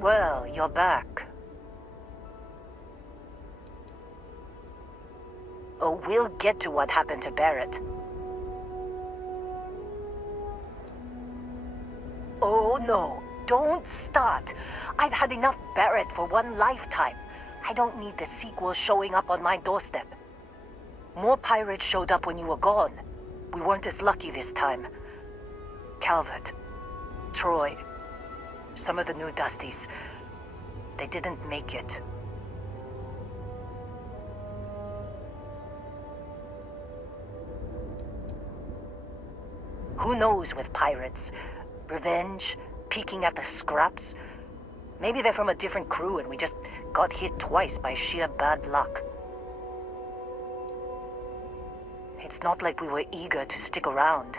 Well, you're back. Oh, we'll get to what happened to Barrett. Oh no, don't start. I've had enough Barrett for one lifetime. I don't need the sequel showing up on my doorstep. More pirates showed up when you were gone. We weren't as lucky this time. Calvert, Troy, some of the new Dusties, they didn't make it. Who knows with pirates? Revenge, peeking at the scraps. Maybe they're from a different crew and we just got hit twice by sheer bad luck. It's not like we were eager to stick around,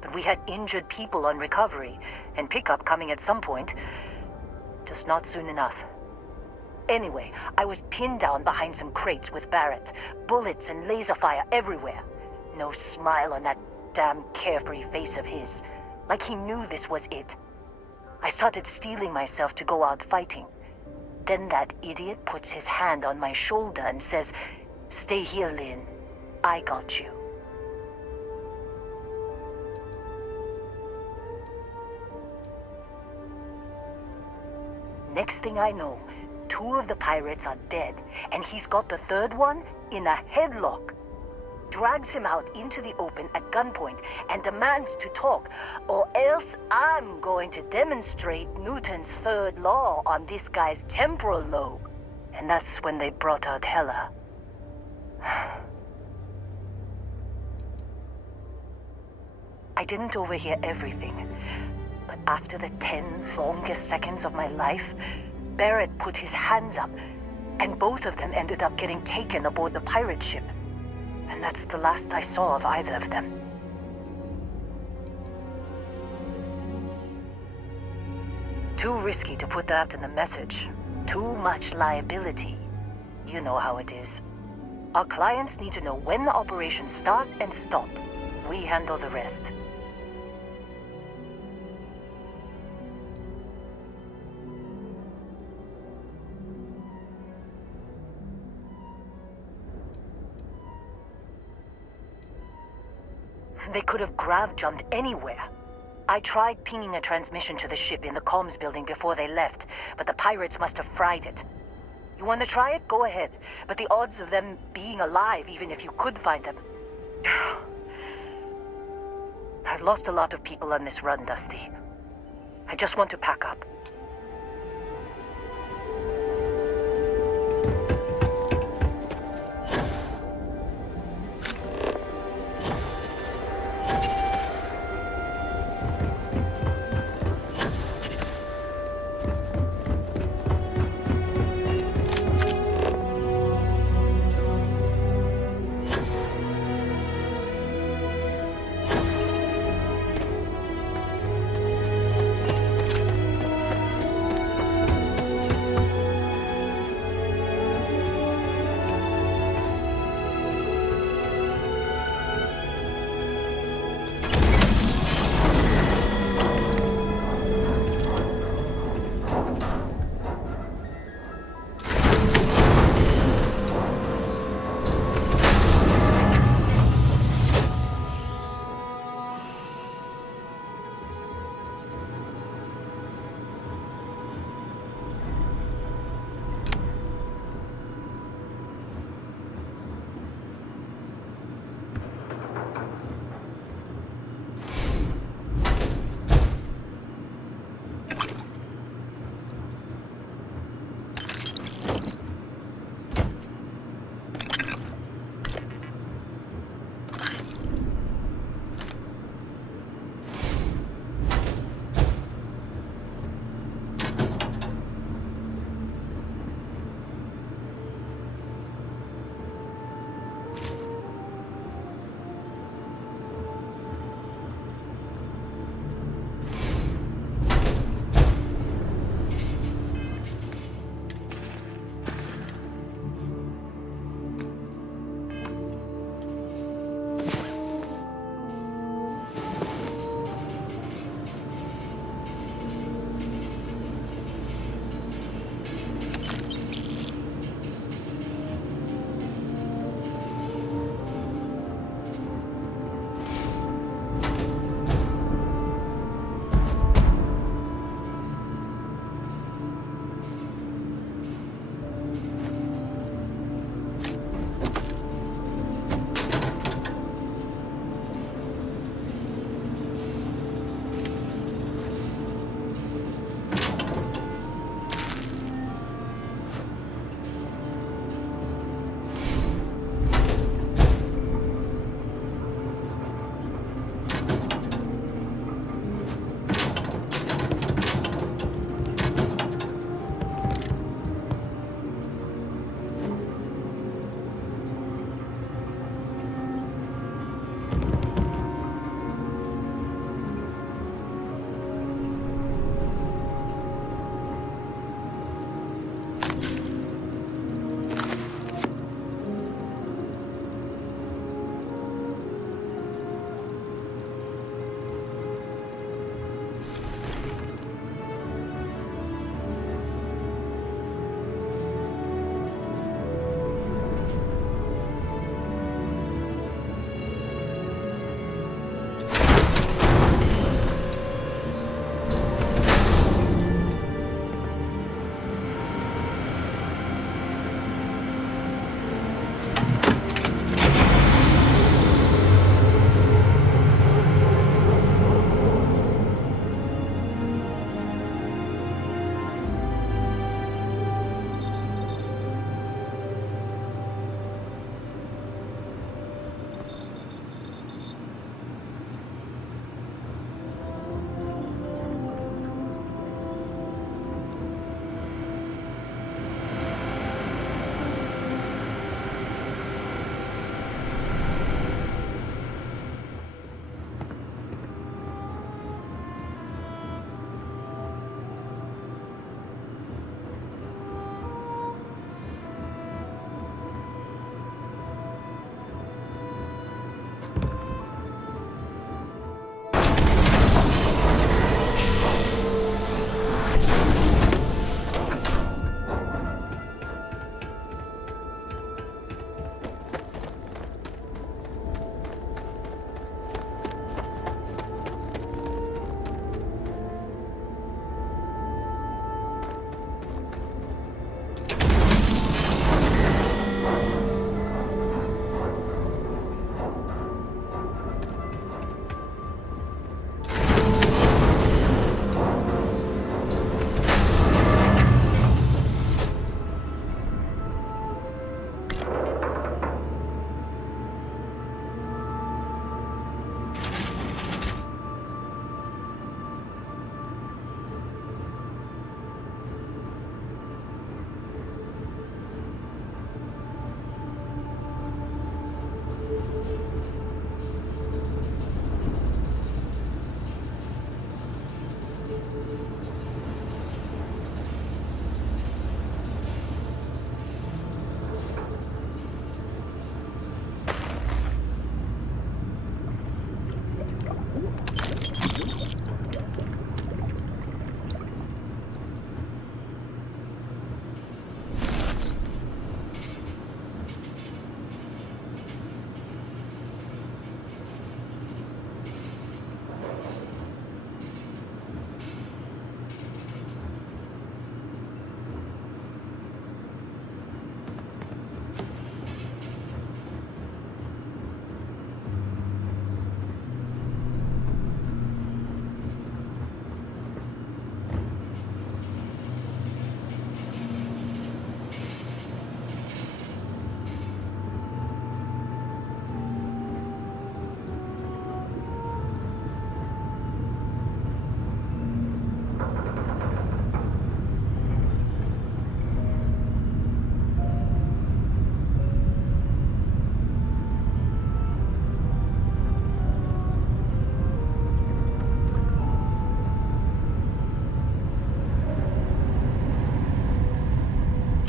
but we had injured people on recovery and pickup coming at some point, just not soon enough. Anyway, I was pinned down behind some crates with Barrett, bullets and laser fire everywhere. No smile on that damn carefree face of his, like he knew this was it. I started steeling myself to go out fighting. Then that idiot puts his hand on my shoulder and says, "Stay here, Lynn. I got you." Next thing I know, 2 of the pirates are dead, and he's got the 3rd one in a headlock. Drags him out into the open at gunpoint and demands to talk, or else I'm going to demonstrate Newton's 3rd law on this guy's temporal lobe. And that's when they brought out Hela. I didn't overhear everything, but after the 10 longest seconds of my life, Barrett put his hands up, and both of them ended up getting taken aboard the pirate ship. And that's the last I saw of either of them. Too risky to put that in the message. Too much liability. You know how it is. Our clients need to know when the operations start and stop. We handle the rest. They could have grav-jumped anywhere. I tried pinging a transmission to the ship in the comms building before they left, but the pirates must have fried it. You want to try it? Go ahead. But the odds of them being alive, even if you could find them... I've lost a lot of people on this run, Dusty. I just want to pack up.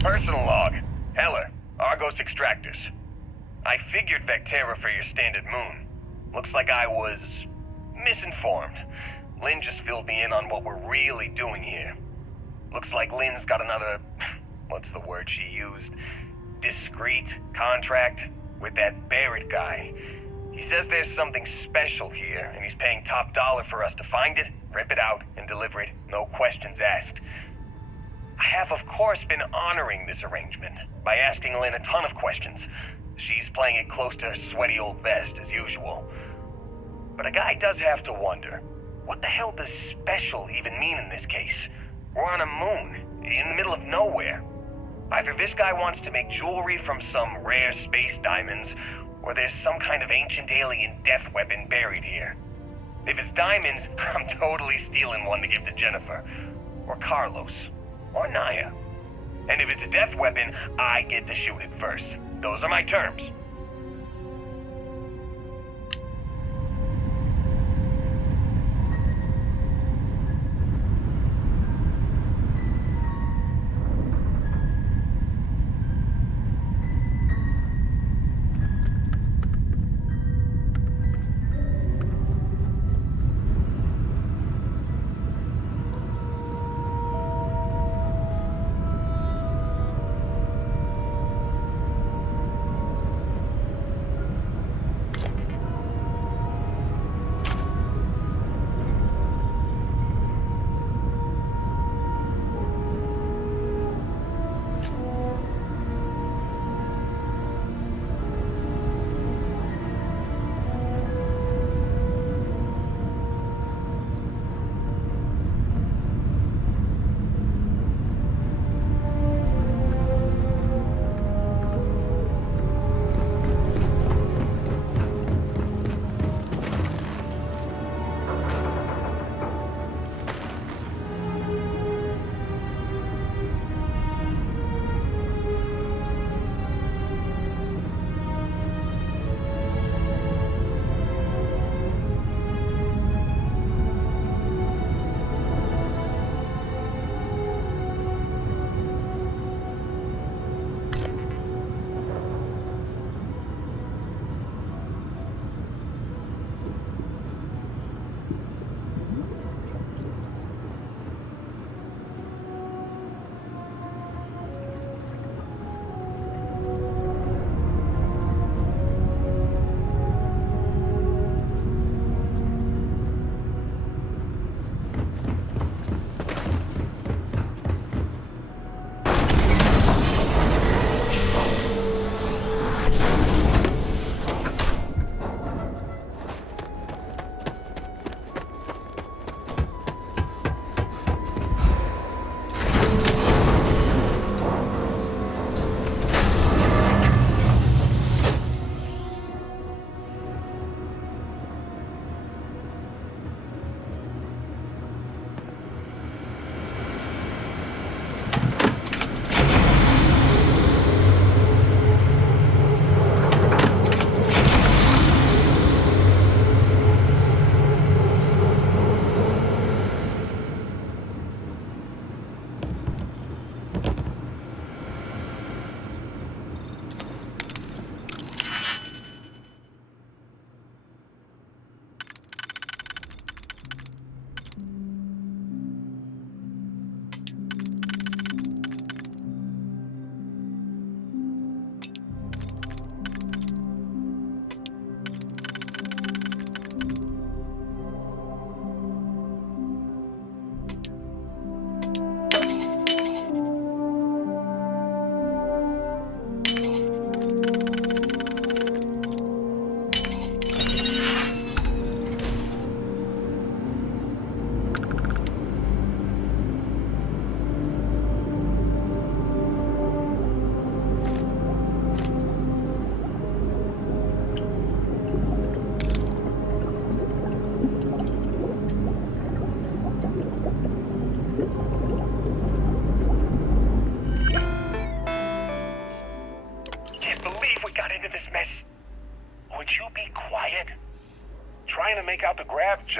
Personal log. Heller, Argos Extractors. I figured Vectera for your standard moon. Looks like I was misinformed. Lynn just filled me in on what we're really doing here. Looks like Lynn's got another, what's the word she used? Discreet contract with that Barrett guy. He says there's something special here, and he's paying top dollar for us to find it, rip it out, and deliver it, no questions asked. I have, of course, been honoring this arrangement by asking Lynn a ton of questions. She's playing it close to her sweaty old vest, as usual. But a guy does have to wonder, what the hell does special even mean in this case? We're on a moon, in the middle of nowhere. Either this guy wants to make jewelry from some rare space diamonds, or there's some kind of ancient alien death weapon buried here. If it's diamonds, I'm totally stealing one to give to Jennifer, or Carlos, or Naya. And if it's a death weapon, I get to shoot it first. Those are my terms.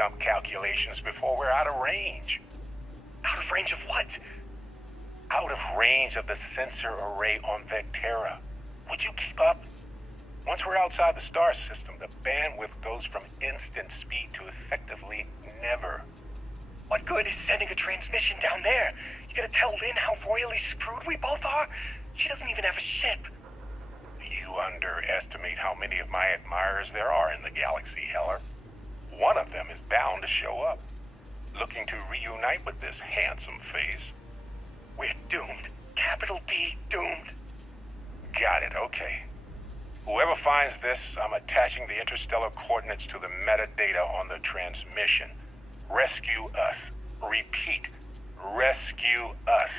jump calculations before we're out of range. Out of range of what? Out of range of the sensor array on Vectera. Would you keep up? Once we're outside the star system, the bandwidth goes from instant speed to effectively never. What good is sending a transmission down there? You gonna tell Lynn how royally screwed we both are? She doesn't even have a ship. You underestimate how many of my admirers there are in the galaxy, Heller. One of them is bound to show up, looking to reunite with this handsome face. We're doomed. Capital D, doomed. Got it, okay. Whoever finds this, I'm attaching the interstellar coordinates to the metadata on the transmission. Rescue us. Repeat. Rescue us.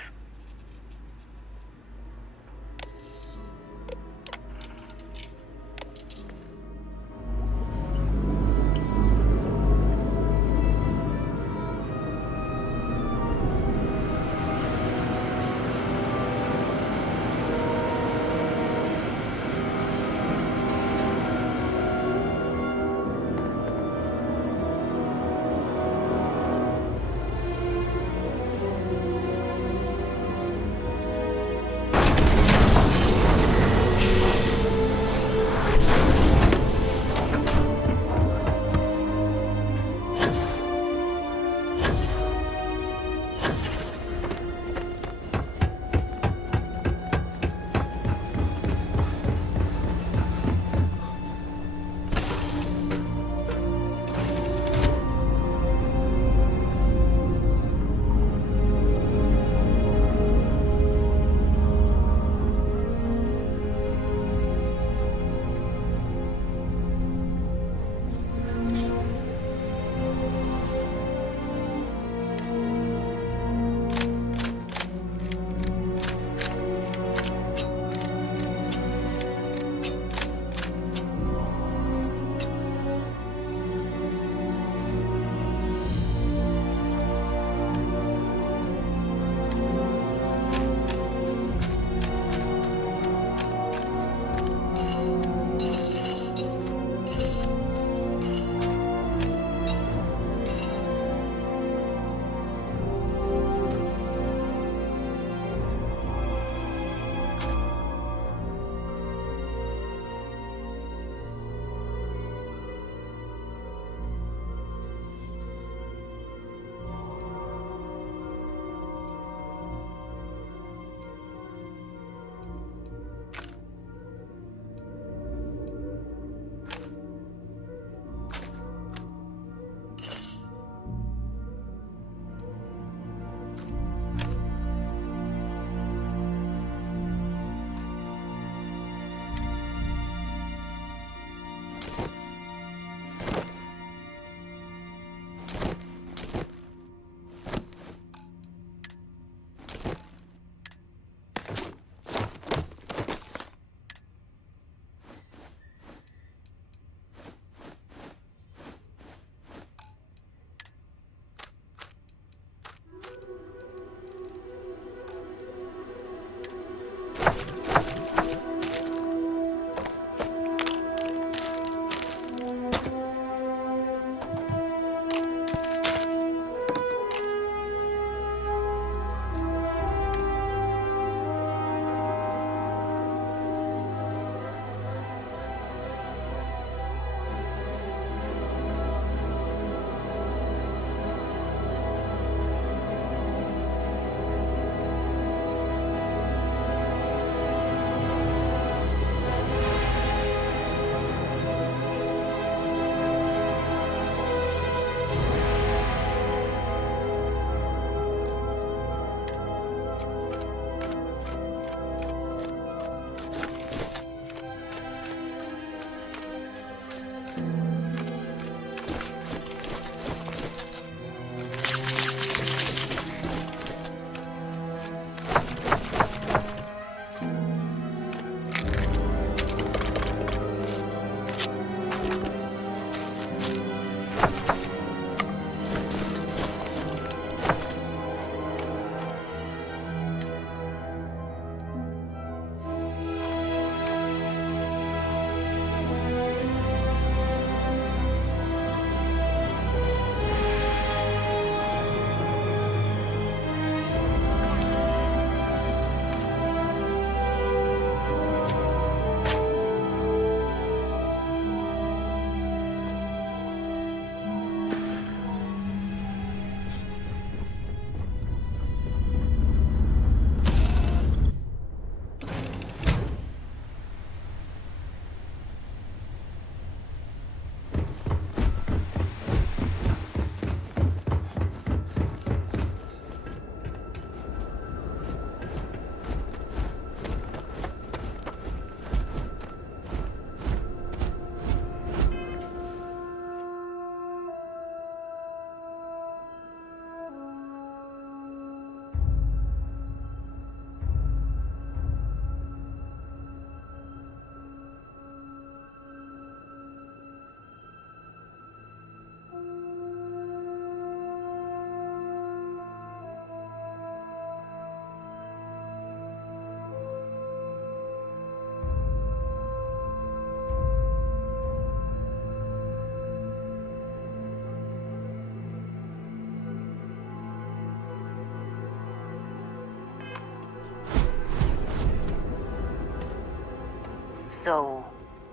So,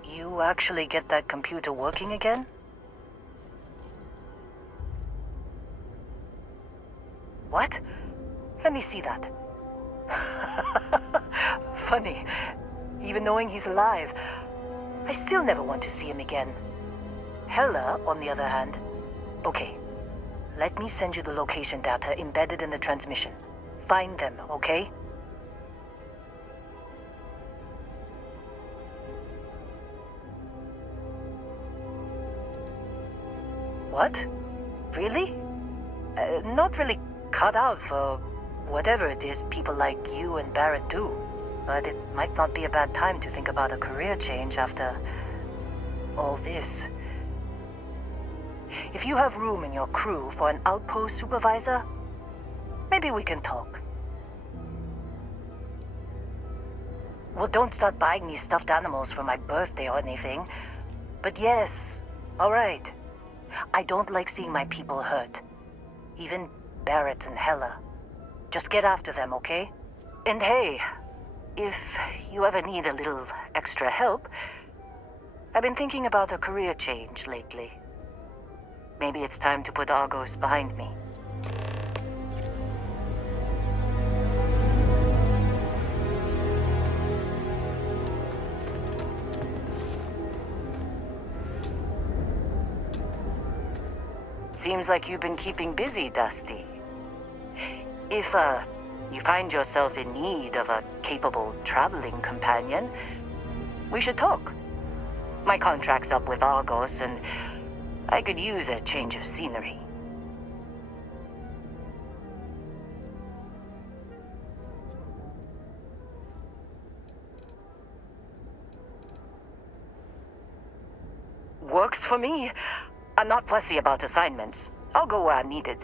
you actually get that computer working again? What? Let me see that. Funny. Even knowing he's alive, I still never want to see him again. Hella, on the other hand. Okay. Let me send you the location data embedded in the transmission. Find them, okay? What? Really? Not really cut out for whatever it is people like you and Barrett do. But it might not be a bad time to think about a career change after all this. If you have room in your crew for an outpost supervisor, maybe we can talk. Well, don't start buying me stuffed animals for my birthday or anything. But yes, all right. I don't like seeing my people hurt. Even Barrett and Hella. Just get after them, okay? And hey, if you ever need a little extra help, I've been thinking about a career change lately. Maybe it's time to put Argos behind me. Seems like you've been keeping busy, Dusty. If, you find yourself in need of a capable traveling companion, we should talk. My contract's up with Argos, and I could use a change of scenery. Works for me. I'm not fussy about assignments. I'll go where I'm needed.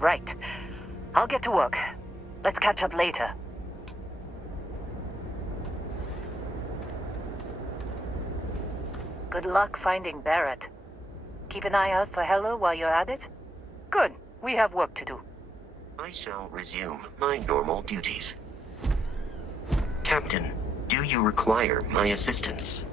Right. I'll get to work. Let's catch up later. Good luck finding Barrett. Keep an eye out for Hella while you're at it. Good. We have work to do. I shall resume my normal duties. Captain, do you require my assistance?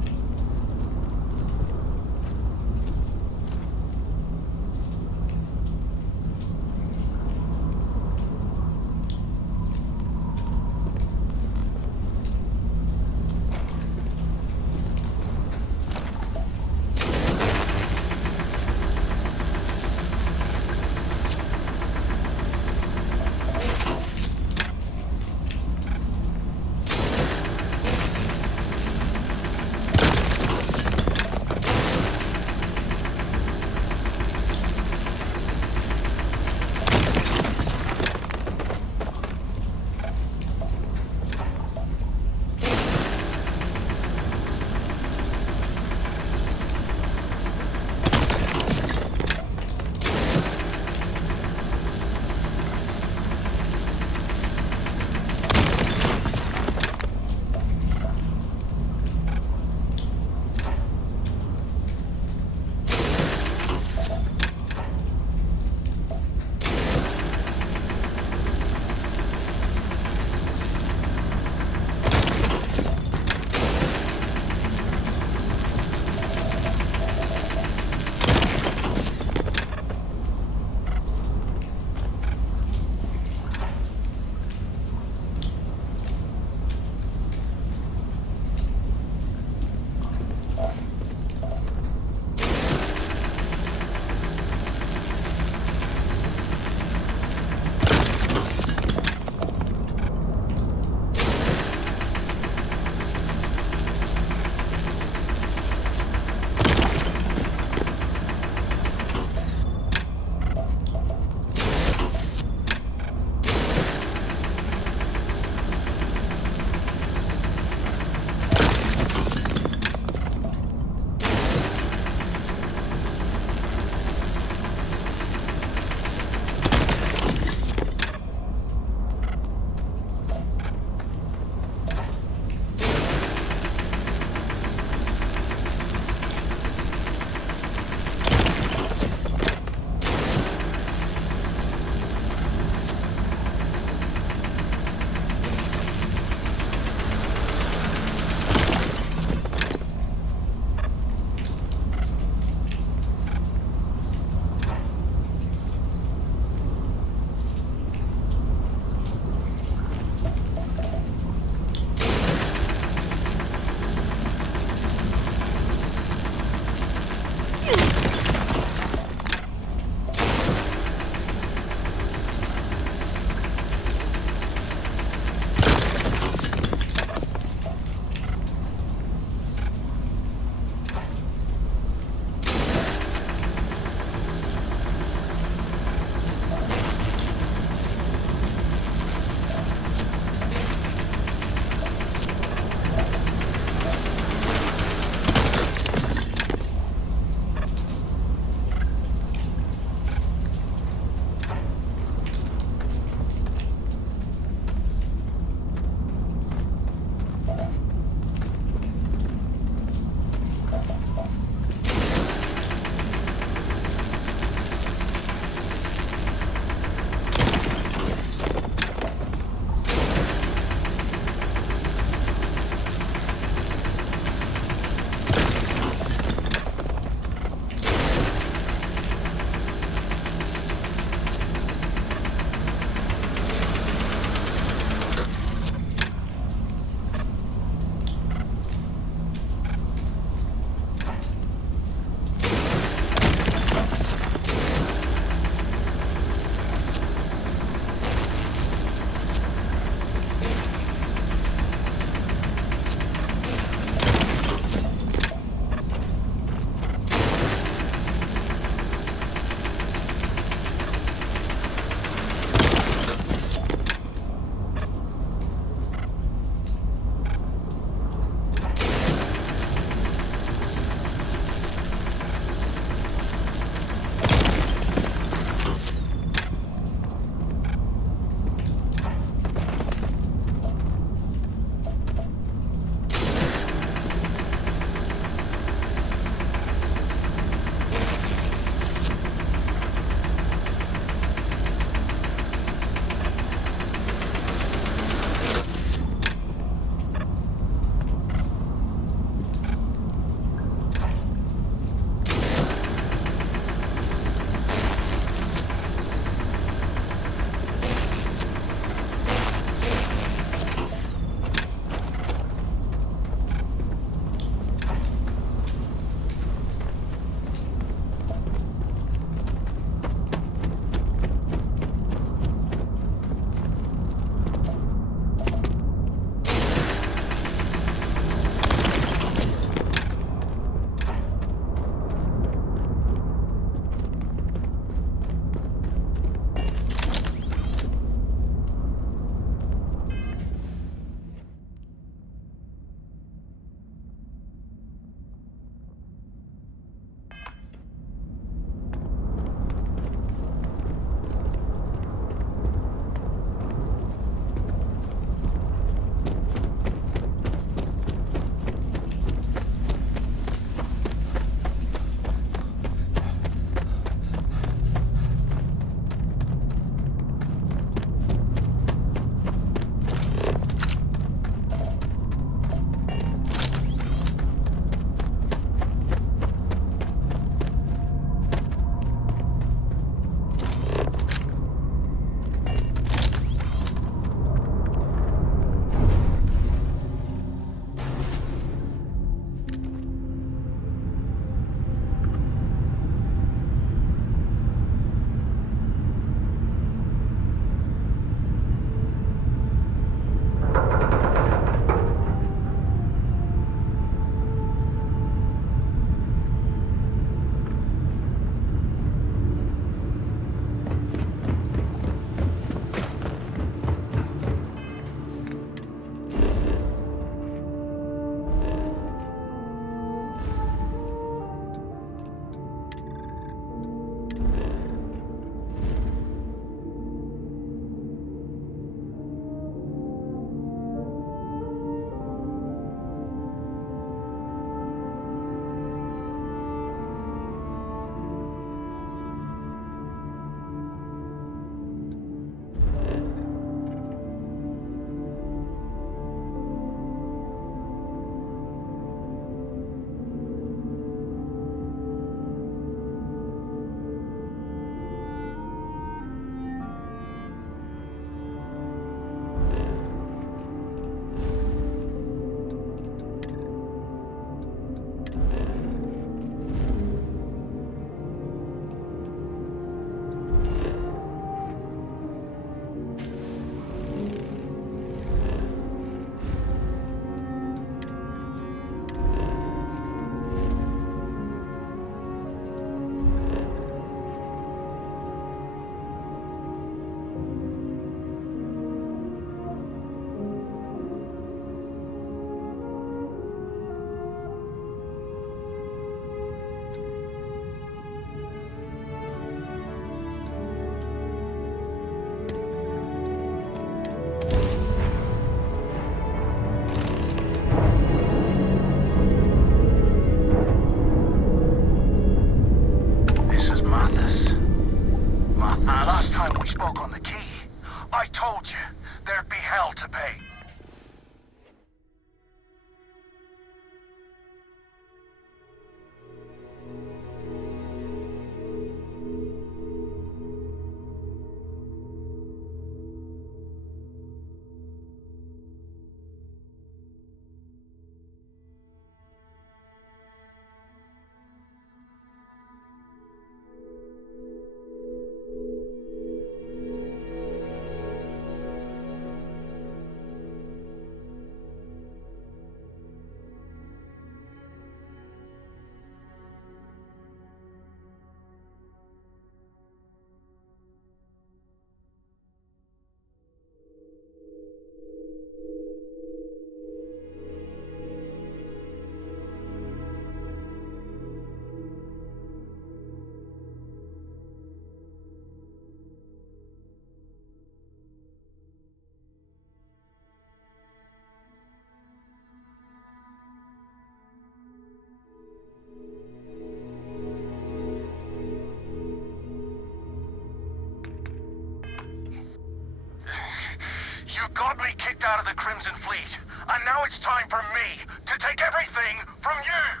You got me kicked out of the Crimson Fleet, and now it's time for me to take everything from you!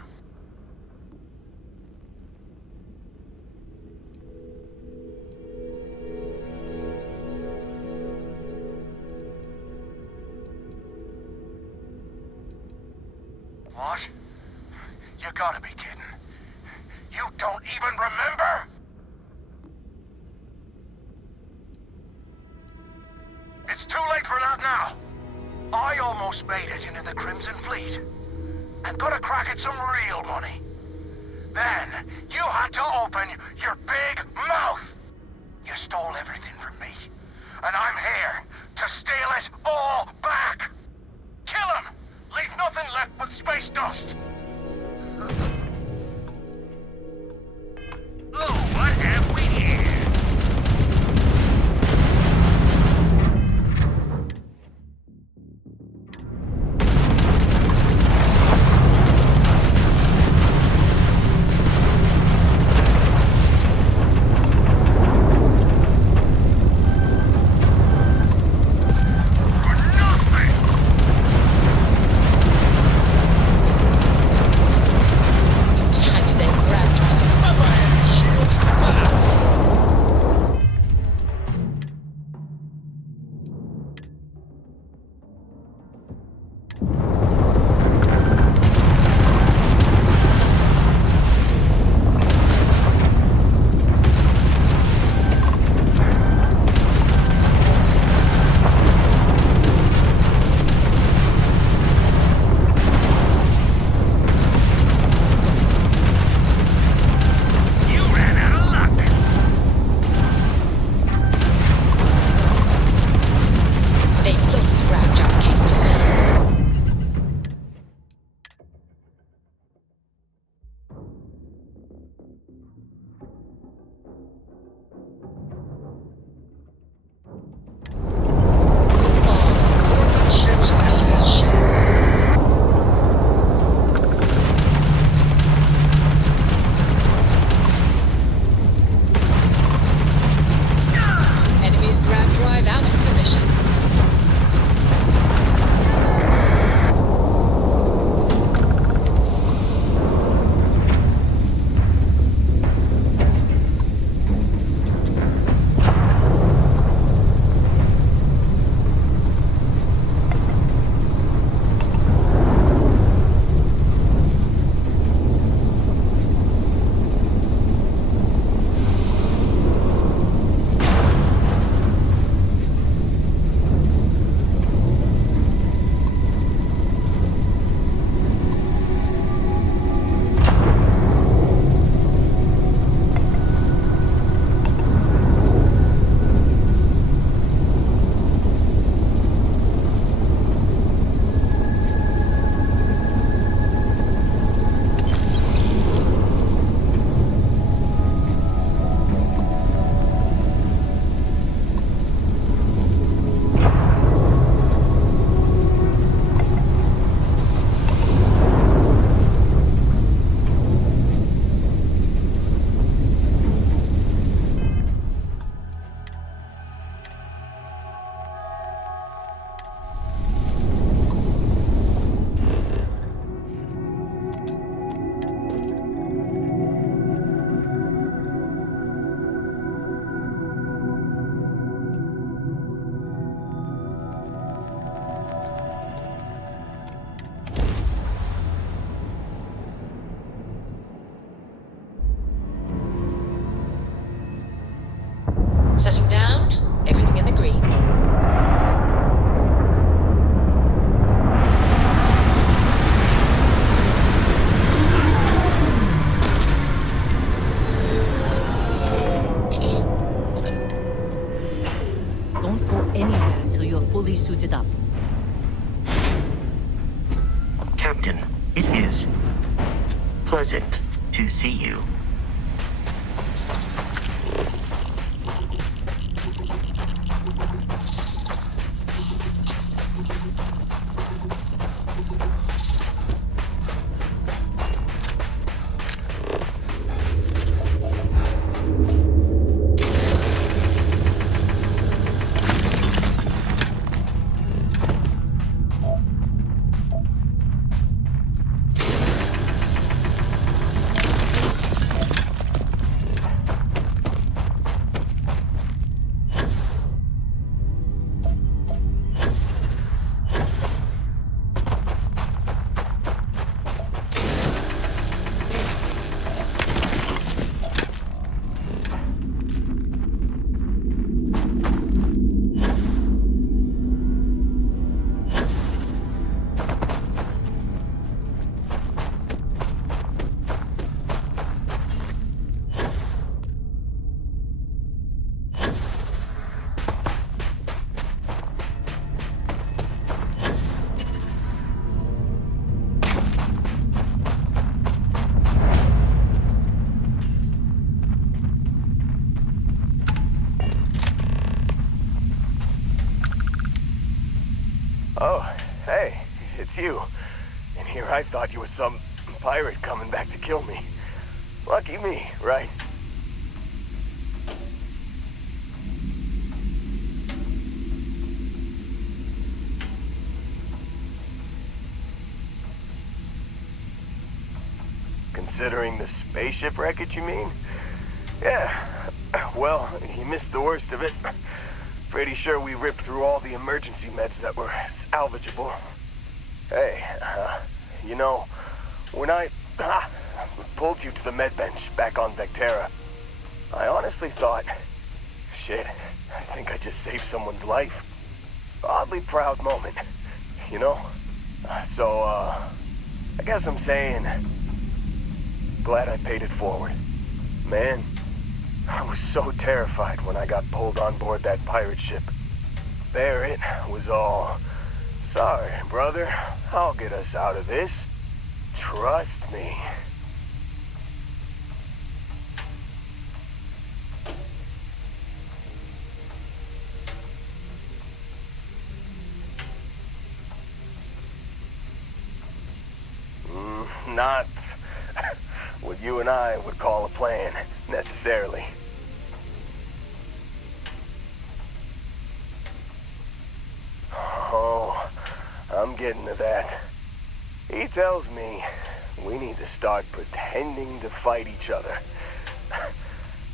What? You gotta be kidding. You don't even remember? It's too late for that now. I almost made it into the Crimson Fleet and got a crack at some real money. Then you had to open your big mouth. You stole everything from me, and I'm here to steal it all back. Kill him! Leave nothing left but space dust! Oh, what have we here? Setting down, everything in the green. Don't go anywhere until you're fully suited up. Captain, it is pleasant to see you. HQ. And here I thought you were some pirate coming back to kill me. Lucky me, right? Considering the spaceship wreckage, you mean? Yeah. Well, you missed the worst of it. Pretty sure we ripped through all the emergency meds that were salvageable. Hey, you know, when I pulled you to the med bench back on Vectera, I honestly thought, shit, I think I just saved someone's life. Oddly proud moment, you know? So, I guess I'm saying, glad I paid it forward. Man, I was so terrified when I got pulled on board that pirate ship. Barrett was all, sorry, brother, I'll get us out of this. Trust me. Not what you and I would call a plan, necessarily. Oh, I'm getting to that. He tells me we need to start pretending to fight each other.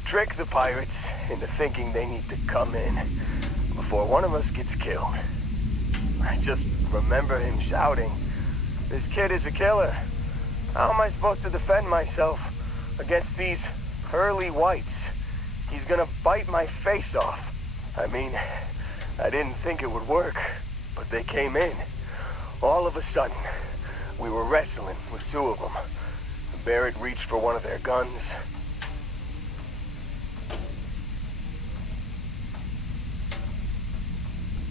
Trick the pirates into thinking they need to come in before one of us gets killed. I just remember him shouting, "This kid is a killer. How am I supposed to defend myself against these pearly whites? He's gonna bite my face off." I mean, I didn't think it would work, but they came in. All of a sudden, we were wrestling with two of them. Barrett reached for one of their guns.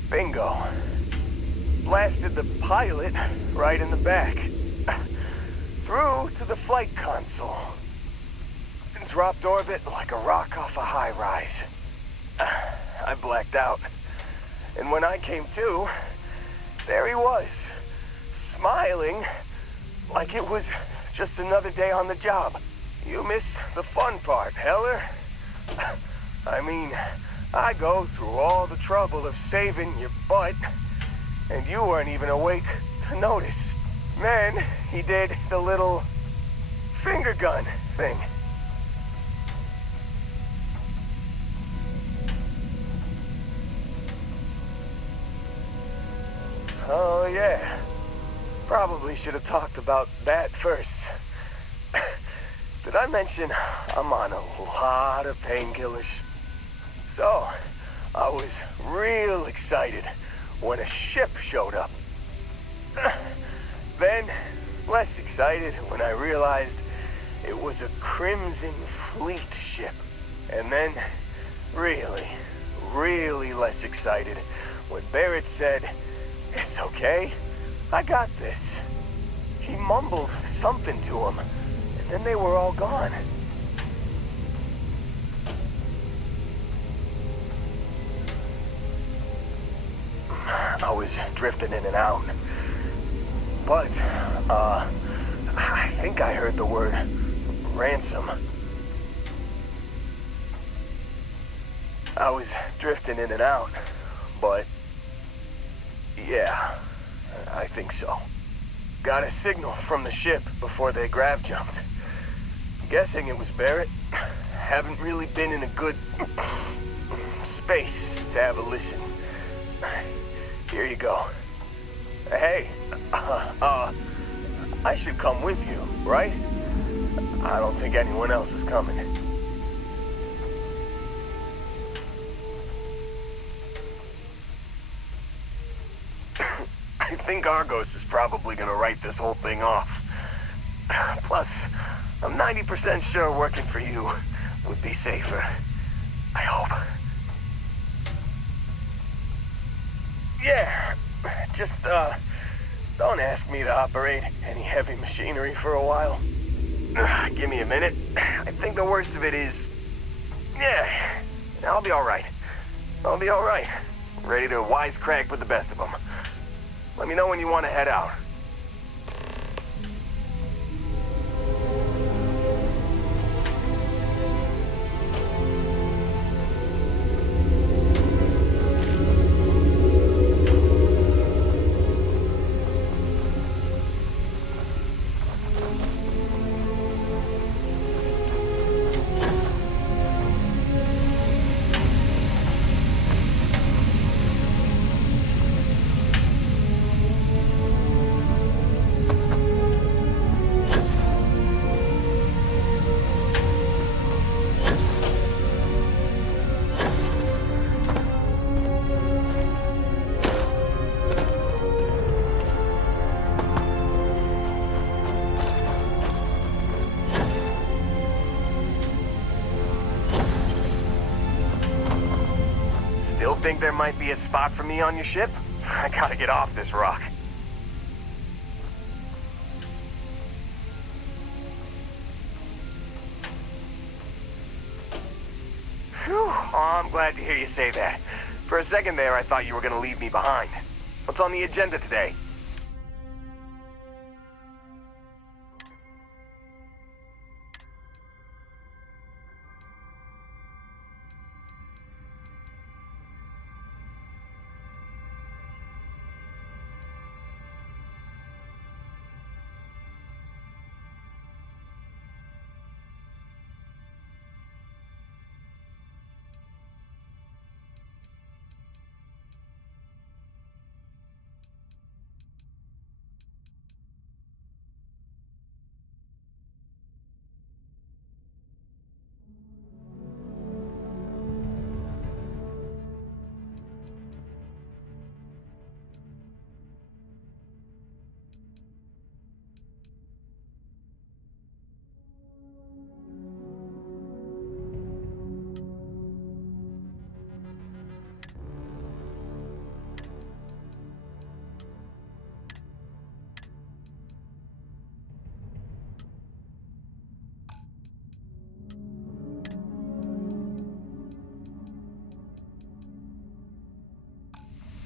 Bingo. Blasted the pilot right in the back. Through to the flight console. And dropped orbit like a rock off a high-rise. I blacked out. And when I came to, there he was, smiling like it was just another day on the job. You missed the fun part, Heller. I mean, I go through all the trouble of saving your butt, and you weren't even awake to notice. Then he did the little finger gun thing. Oh yeah, probably should have talked about that first. Did I mention I'm on a lot of painkillers? So, I was real excited when a ship showed up. Then, less excited when I realized it was a Crimson Fleet ship. And then, really, really less excited when Barrett said, "It's okay, I got this." He mumbled something to him, and then they were all gone. I was drifting in and out. But, I think I heard the word ransom. I was drifting in and out, but yeah, I think so. Got a signal from the ship before they grav jumped. Guessing it was Barrett. Haven't really been in a good space to have a listen. Here you go. Hey, I should come with you, right? I don't think anyone else is coming. I think Argos is probably gonna write this whole thing off. Plus, I'm 90% sure working for you would be safer. I hope. Yeah, just, don't ask me to operate any heavy machinery for a while. Give me a minute. I think the worst of it is... Yeah, I'll be alright. I'll be alright. Ready to wisecrack with the best of them. Let me know when you want to head out. think there might be a spot for me on your ship? I gotta get off this rock. Whew, oh, I'm glad to hear you say that. For a second there, I thought you were gonna leave me behind. What's on the agenda today?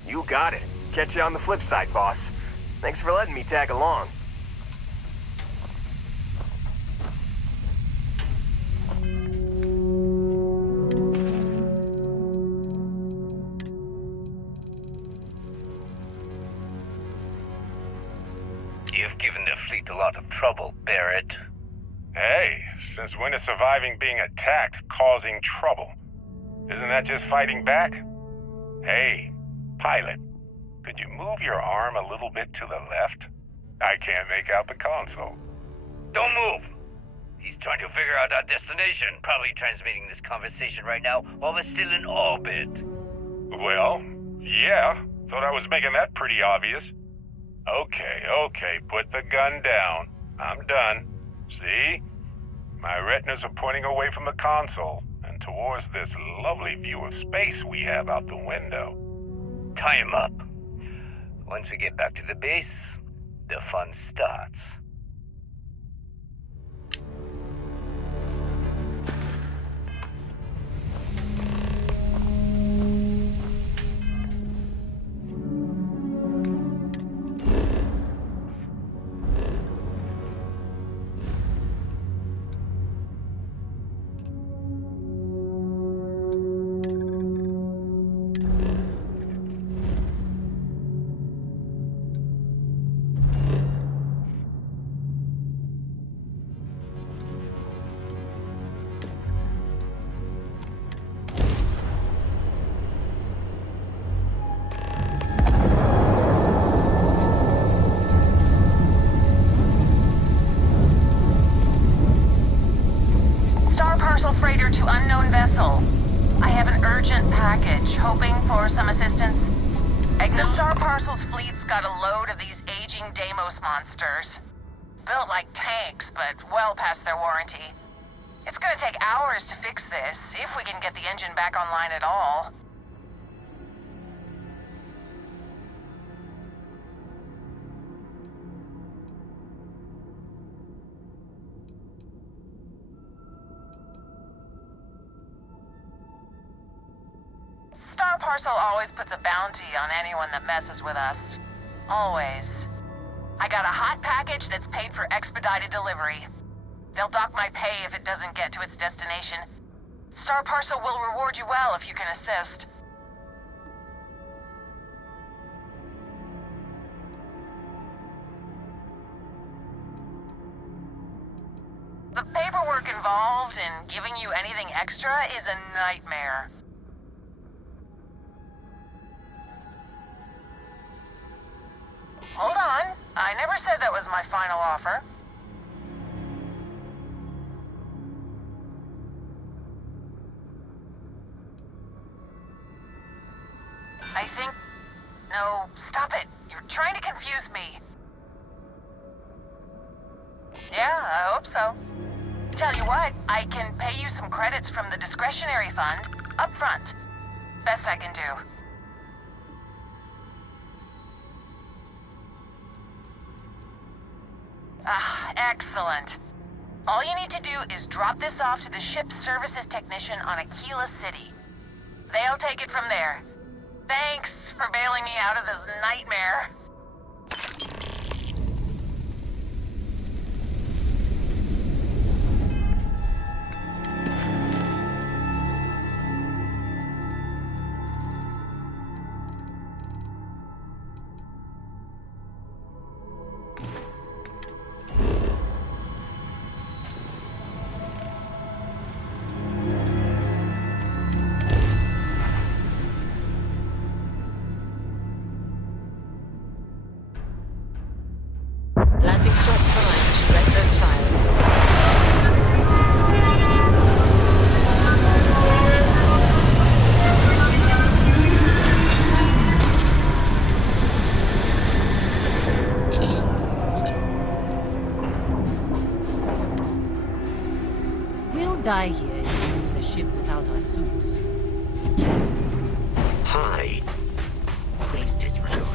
You got it. Catch you on the flip side, boss. Thanks for letting me tag along. You've given the fleet a lot of trouble, Barrett. Hey, since when is surviving being attacked causing trouble? Isn't that just fighting back? Hey, pilot, could you move your arm a little bit to the left? I can't make out the console. Don't move! He's trying to figure out our destination. Probably transmitting this conversation right now while we're still in orbit. Well, yeah. Thought I was making that pretty obvious. Okay, put the gun down. I'm done. See? My retinas are pointing away from the console and towards this lovely view of space we have out the window. Tie him up. Once we get back to the base, the fun starts. Freighter to unknown vessel. I have an urgent package, hoping for some assistance. The Star Parcel's fleet's got a load of these aging Deimos monsters. Built like tanks, but well past their warranty. It's gonna take hours to fix this, if we can get the engine back online at all. Star Parcel always puts a bounty on anyone that messes with us. Always. I got a hot package that's paid for expedited delivery. They'll dock my pay if it doesn't get to its destination. Star Parcel will reward you well if you can assist. The paperwork involved in giving you anything extra is a nightmare. Hold on. I never said that was my final offer. I think... No, stop it. You're trying to confuse me. Yeah, I hope so. Tell you what, I can pay you some credits from the discretionary fund up front. Best I can do. Ah, excellent. All you need to do is drop this off to the ship's services technician on Aquila City. They'll take it from there. Thanks for bailing me out of this nightmare. Landing strut primed. Retros fired. We'll die here if we leave the ship without our suits. Hi. Please disregard.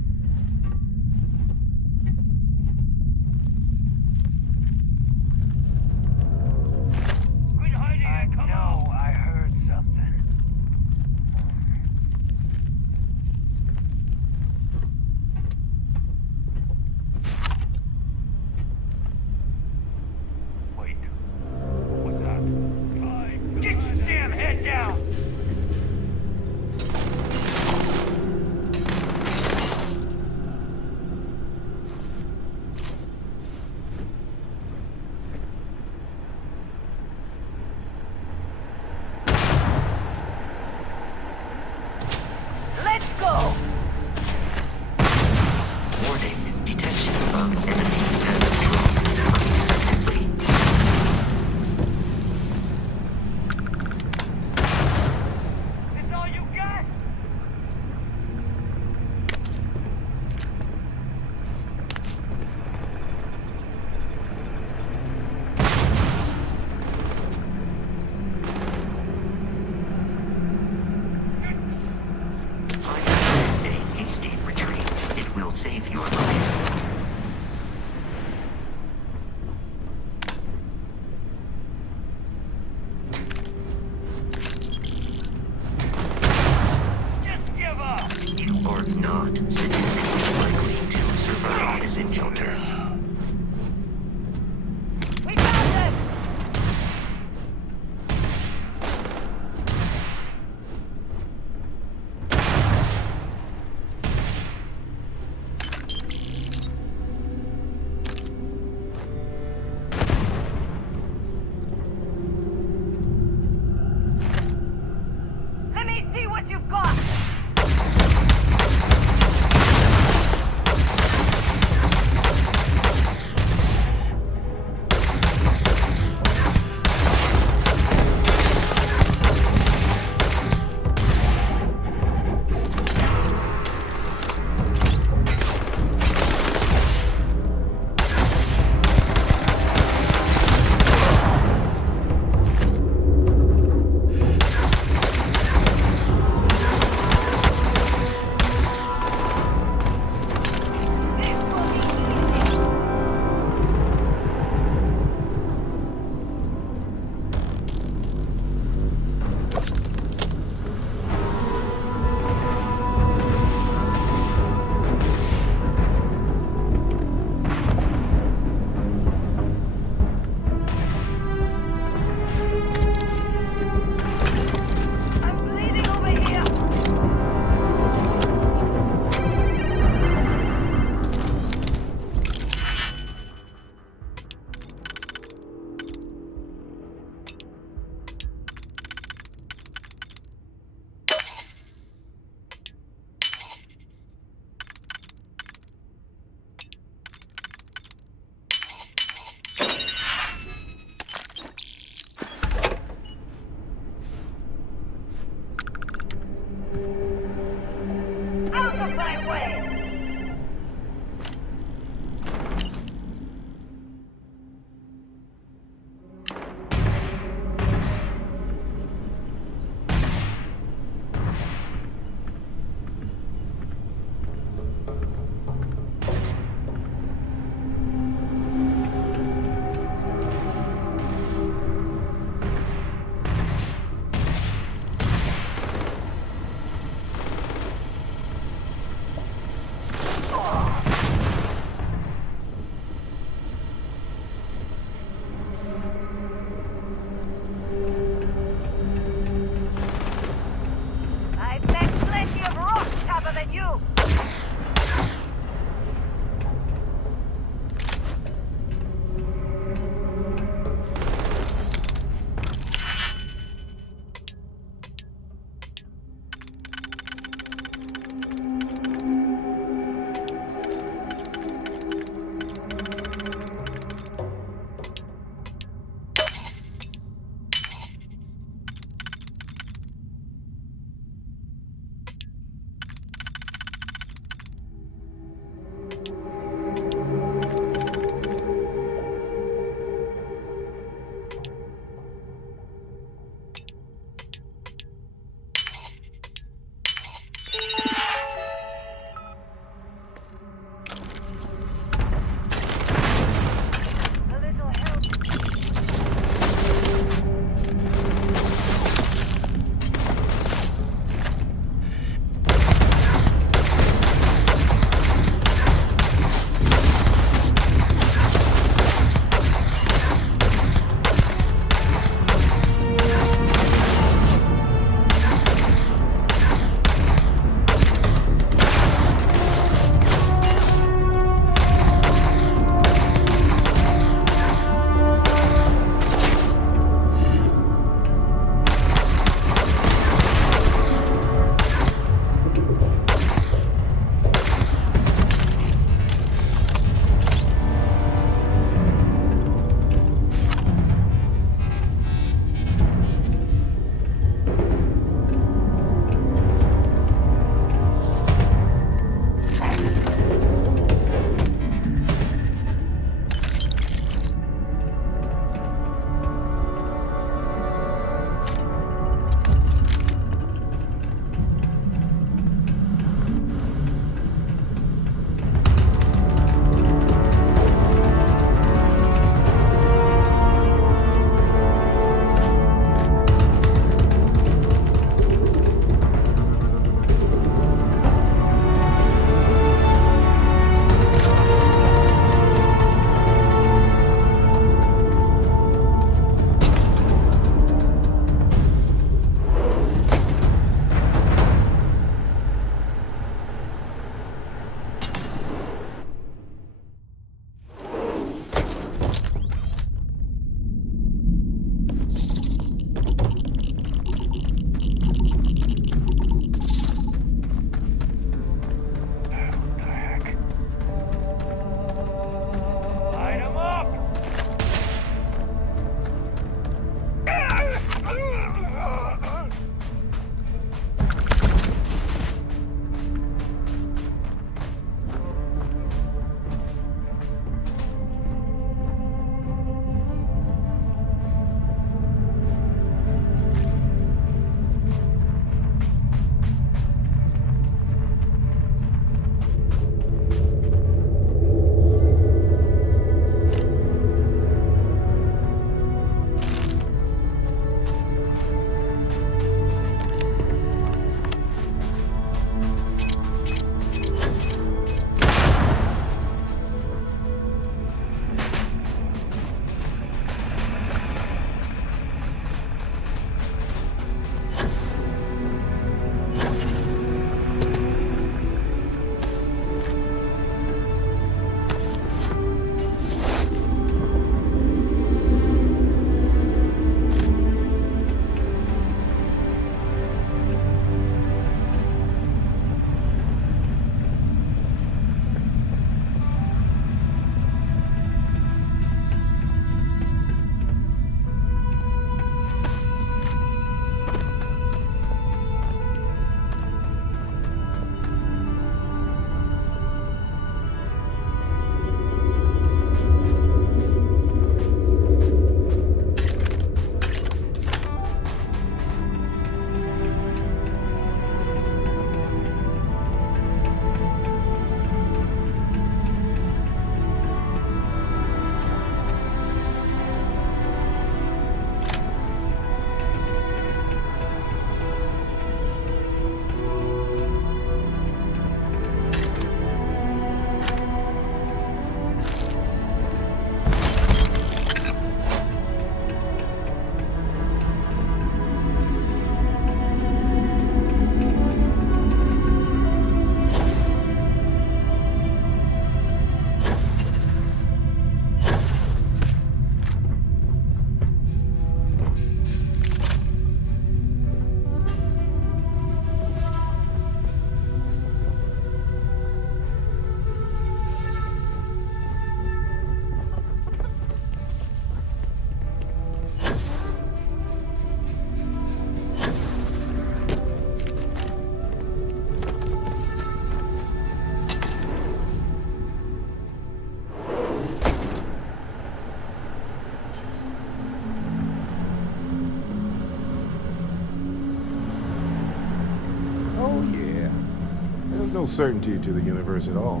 no certainty to the universe at all.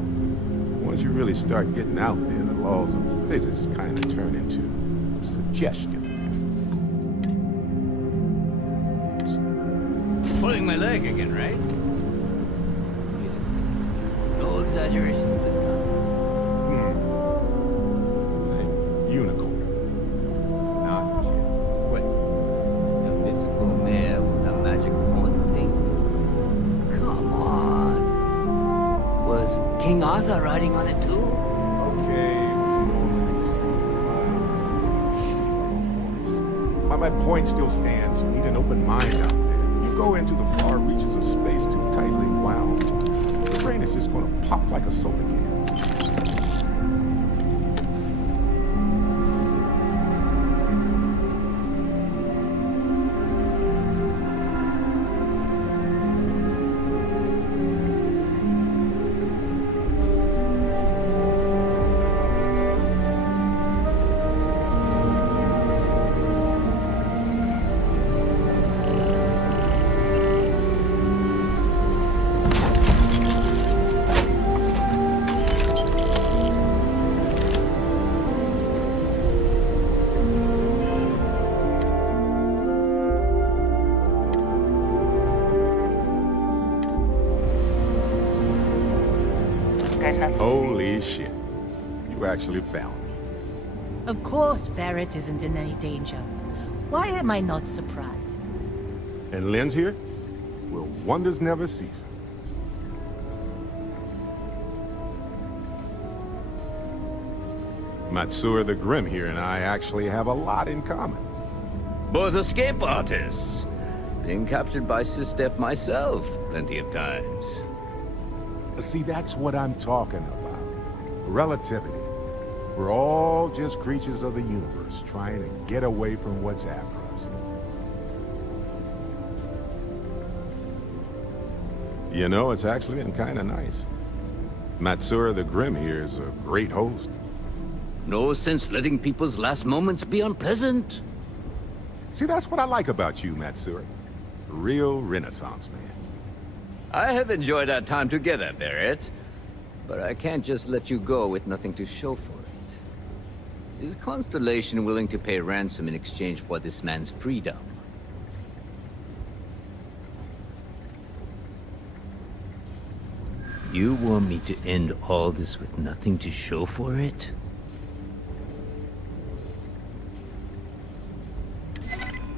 Once you really start getting out there, the laws of physics kind of turn into suggestion. Pulling my leg again, right? No exaggeration this time. Think unicorn. Not kid. Wait. The mythical mare with the magic horn thing? Come on. Was King Arthur riding on it too? Okay. My point still stands. You need an open mind out there. You go into the far reaches of space too tightly wound, the brain is just going to pop like a soda can. Holy shit. You actually found me. Of course Barrett isn't in any danger. Why am I not surprised? And Lynn's here? Well, wonders never cease. Matsura the Grim here and I actually have a lot in common. Both escape artists. Being captured by Sistef myself plenty of times. See, that's what I'm talking about. Relativity. We're all just creatures of the universe, trying to get away from what's after us. You know, it's actually been kind of nice. Matsura the Grim here is a great host. No sense letting people's last moments be unpleasant. See, that's what I like about you, Matsura. A real Renaissance man. I have enjoyed our time together, Barrett. But I can't just let you go with nothing to show for it. Is Constellation willing to pay ransom in exchange for this man's freedom? You want me to end all this with nothing to show for it?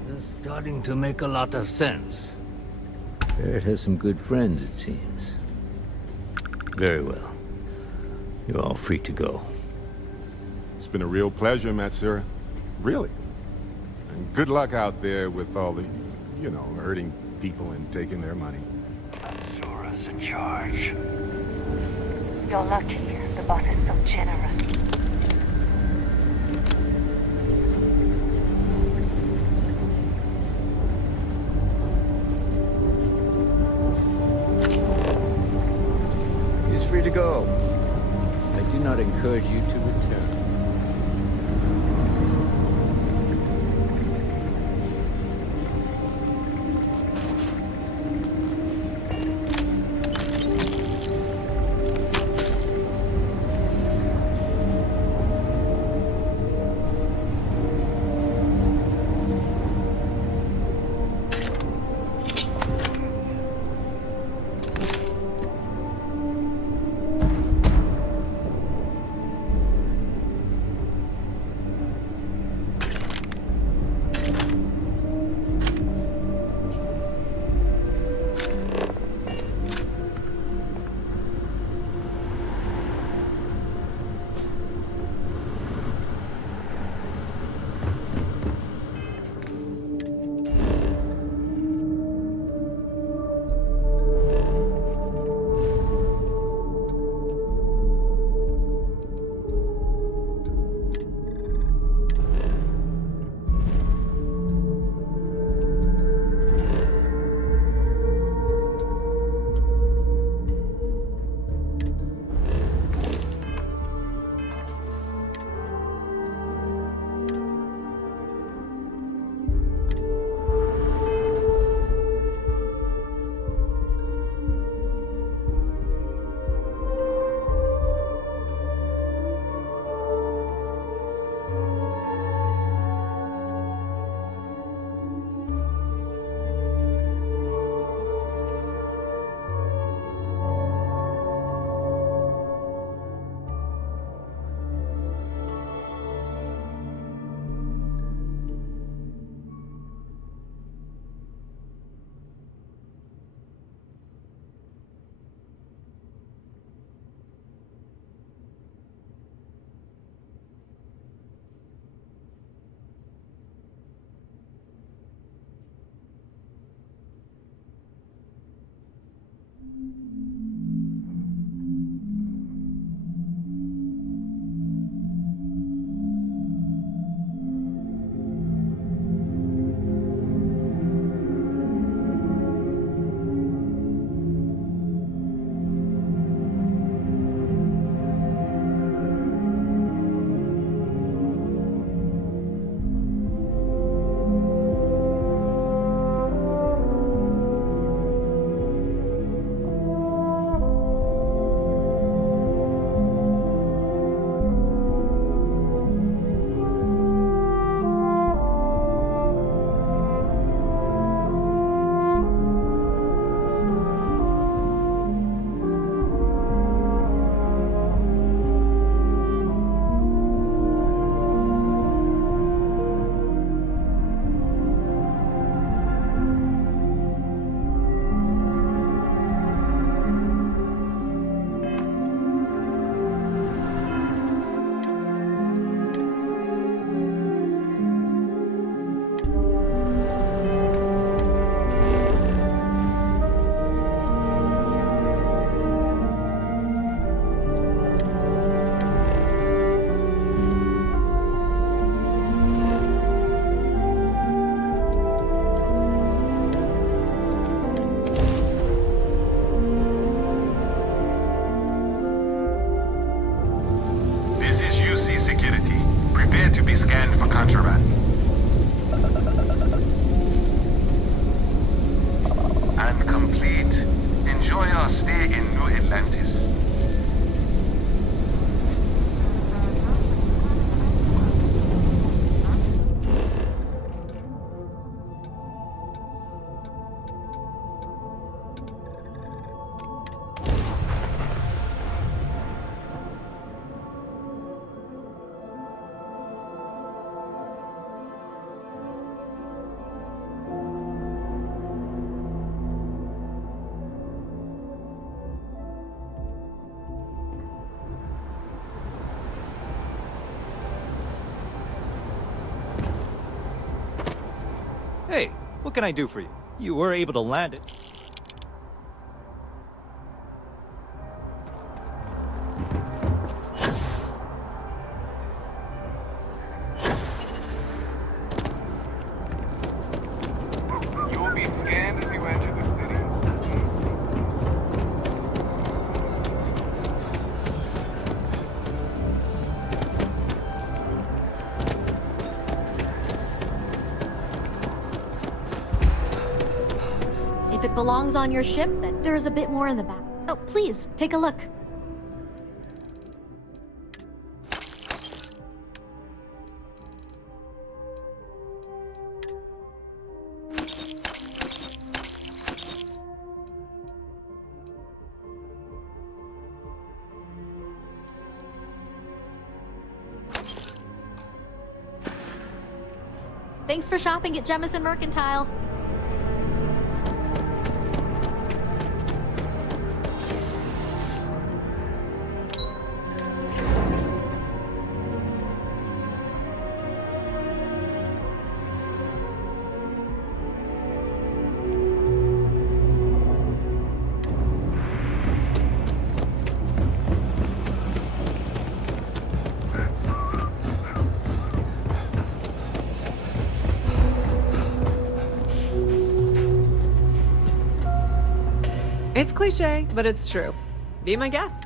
You're starting to make a lot of sense. Barrett has some good friends, it seems. Very well. You're all free to go. It's been a real pleasure, Matsura. Really. And good luck out there with all the, you know, hurting people and taking their money. Matsura's in charge. You're lucky. The boss is so generous. He's free to go. I do not encourage you to return. Hey, what can I do for you? You were able to land it. You will be scanned as you enter the city. If it belongs on your ship, then there's a bit more in the back. Oh, please, take a look. Thanks for shopping at Jemison Mercantile. It's cliche, but it's true. Be my guest.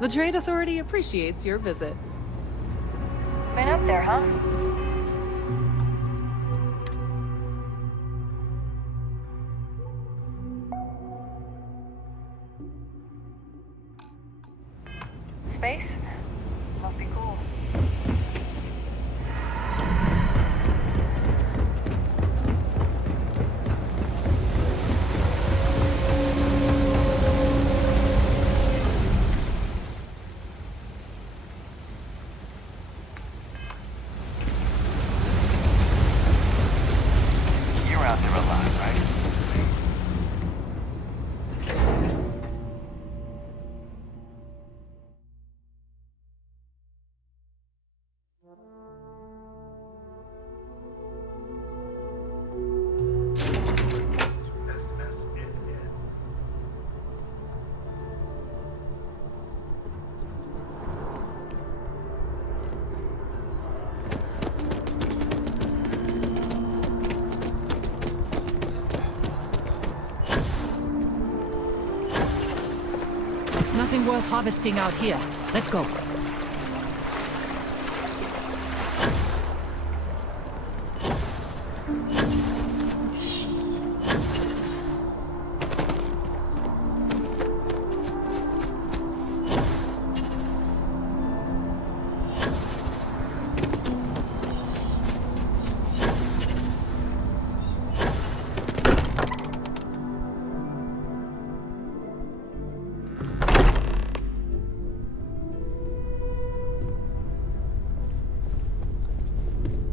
The Trade Authority appreciates your visit. Been up there, huh? Space? Must be cool. You're out there a lot, right? something worth harvesting out here. Let's go.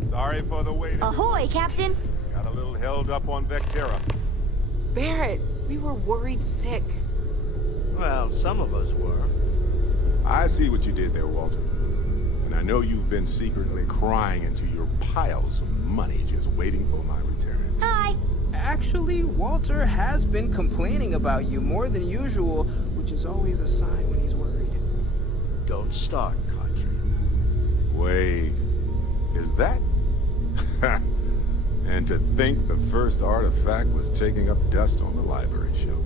Sorry for the wait. Ahoy, Captain! Got a little held up on Vectera. Barrett, we were worried sick. Well, some of us were. I see what you did there, Walter. And I know you've been secretly crying into your piles of money just waiting for my return. Hi! Actually, Walter has been complaining about you more than usual, which is always a sign when he's worried. Don't start, Country. Wait, is that? And to think the first artifact was taking up dust on the library shelf.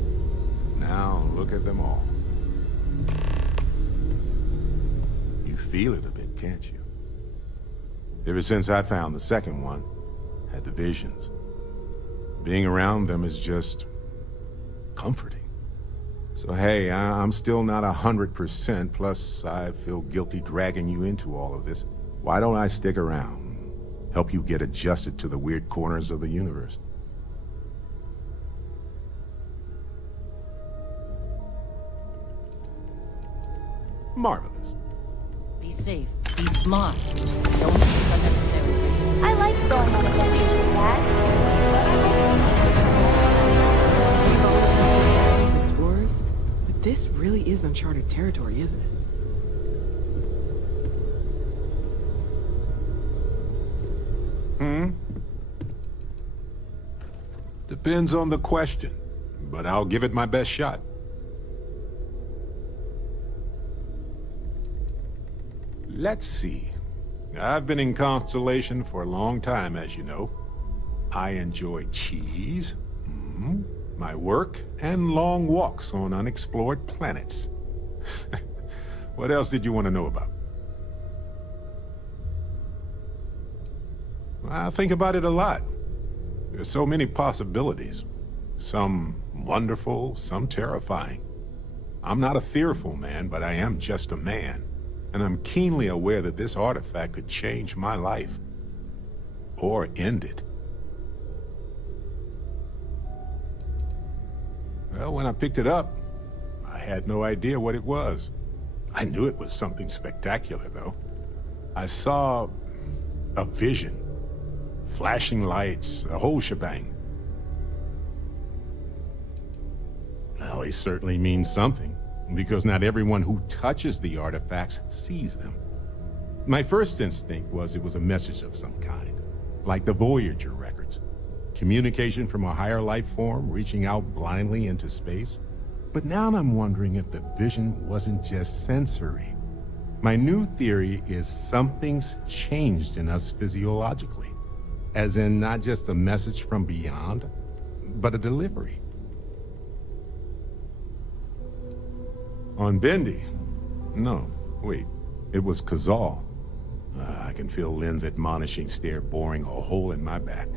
Now look at them all. You feel it a bit, can't you? Ever since I found the second one, had the visions. Being around them is just comforting. So hey, I'm still not 100%, plus I feel guilty dragging you into all of this. Why don't I stick around? Help you get adjusted to the weird corners of the universe. Marvelous. Be safe. Be smart. Don't take unnecessary risks. I like going on adventures with Dad. We've always considered ourselves explorers, but this really is uncharted territory, isn't it? Depends on the question, but I'll give it my best shot. Let's see. I've been in Constellation for a long time, as you know. I enjoy cheese, my work, and long walks on unexplored planets. What else did you want to know about? I think about it a lot. There's so many possibilities. Some wonderful, some terrifying. I'm not a fearful man, but I am just a man. And I'm keenly aware that this artifact could change my life. Or end it. Well, when I picked it up, I had no idea what it was. I knew it was something spectacular, though. I saw a vision. Flashing lights, the whole shebang. Well, they certainly mean something, because not everyone who touches the artifacts sees them. My first instinct was it was a message of some kind, like the Voyager records. Communication from a higher life form reaching out blindly into space. But now I'm wondering if the vision wasn't just sensory. My new theory is something's changed in us physiologically. As in, not just a message from beyond, but a delivery. On Bendy? No, wait. It was Kazal. I can feel Lynn's admonishing stare boring a hole in my back.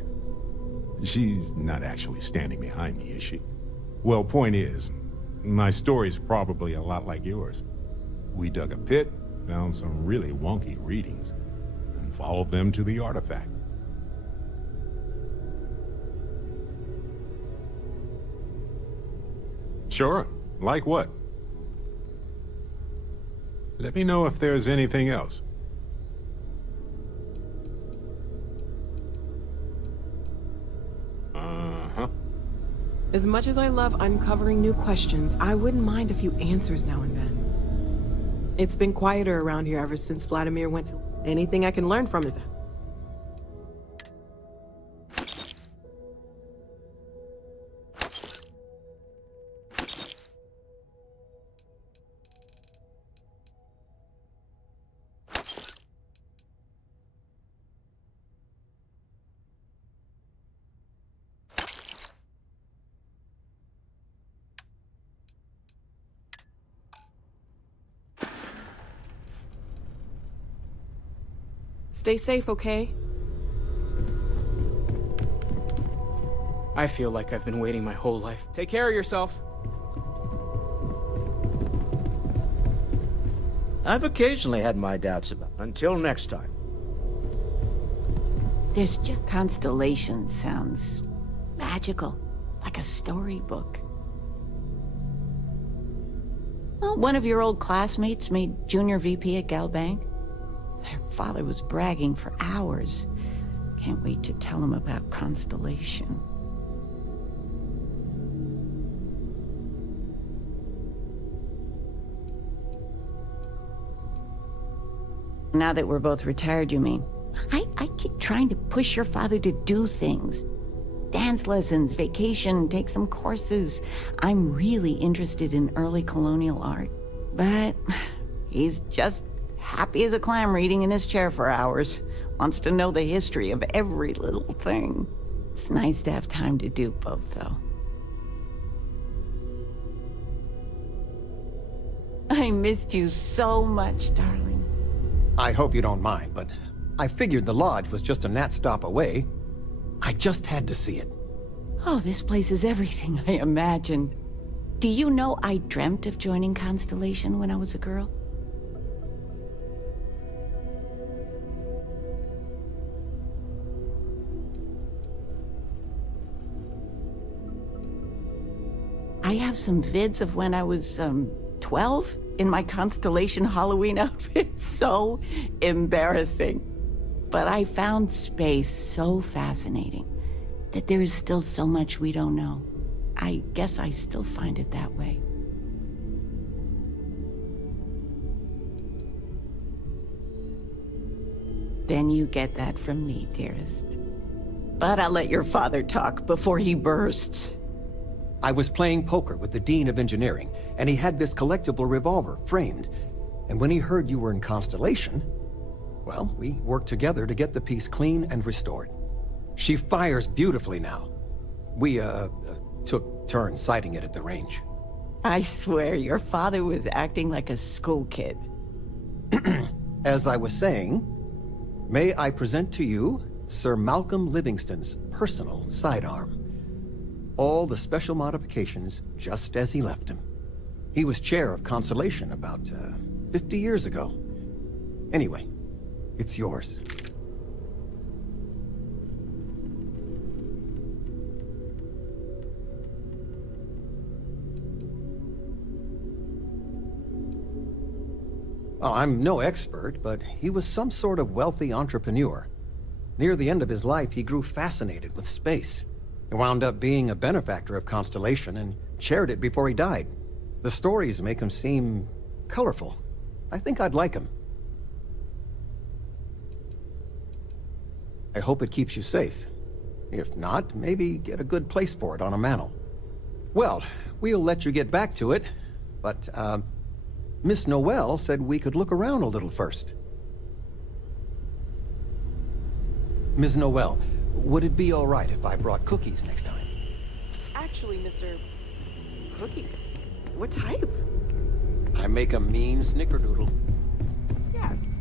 She's not actually standing behind me, is she? Well, point is, my story's probably a lot like yours. We dug a pit, found some really wonky readings, and followed them to the artifact. Sure. Like what? Let me know if there's anything else. As much as I love uncovering new questions, I wouldn't mind a few answers now and then. It's been quieter around here ever since Vladimir went to... Anything I can learn from is... Stay safe, okay? I feel like I've been waiting my whole life. Take care of yourself. I've occasionally had my doubts about. Until next time. There's just constellation sounds magical, like a storybook. Well, one of your old classmates made junior VP at Galbank. Their father was bragging for hours. Can't wait to tell him about Constellation. Now that we're both retired, you mean? I keep trying to push your father to do things. Dance lessons, vacation, take some courses. I'm really interested in early colonial art. But he's just happy as a clam reading in his chair for hours. Wants to know the history of every little thing. It's nice to have time to do both, though. I missed you so much, darling. I hope you don't mind, but I figured the lodge was just a gnat stop away. I just had to see it. Oh, this place is everything I imagined. Do you know I dreamt of joining Constellation when I was a girl? I have some vids of when I was, 12 in my Constellation Halloween outfit. So embarrassing. But I found space so fascinating that there is still so much we don't know. I guess I still find it that way. Then you get that from me, dearest. But I'll let your father talk before he bursts. I was playing poker with the Dean of Engineering, and he had this collectible revolver framed. And when he heard you were in Constellation, well, we worked together to get the piece clean and restored. She fires beautifully now. We, took turns sighting it at the range. I swear, your father was acting like a school kid. As I was saying, may I present to you Sir Malcolm Livingston's personal sidearm. All the special modifications just as he left him. He was chair of Constellation about, 50 years ago. Anyway, it's yours. Well, I'm no expert, but he was some sort of wealthy entrepreneur. Near the end of his life, he grew fascinated with space. He wound up being a benefactor of Constellation and chaired it before he died. The stories make him seem colorful. I think I'd like him. I hope it keeps you safe. If not, maybe get a good place for it on a mantle. Well, we'll let you get back to it, but, Miss Noel said we could look around a little first. Ms. Noel, would it be all right if I brought cookies next time? Actually, Mr. Cookies. What type? I make a mean snickerdoodle. Yes,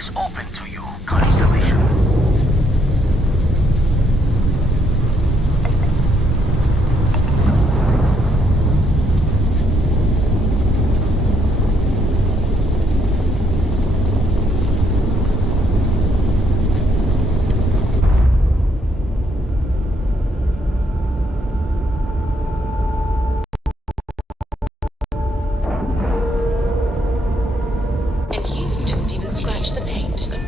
is open to you, Constellation. And you didn't even scratch the paint.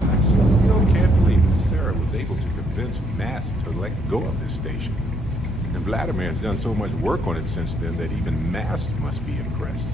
I still can't believe that Sarah was able to convince Mast to let go of this station. And Vladimir has done so much work on it since then that even Mast must be impressed.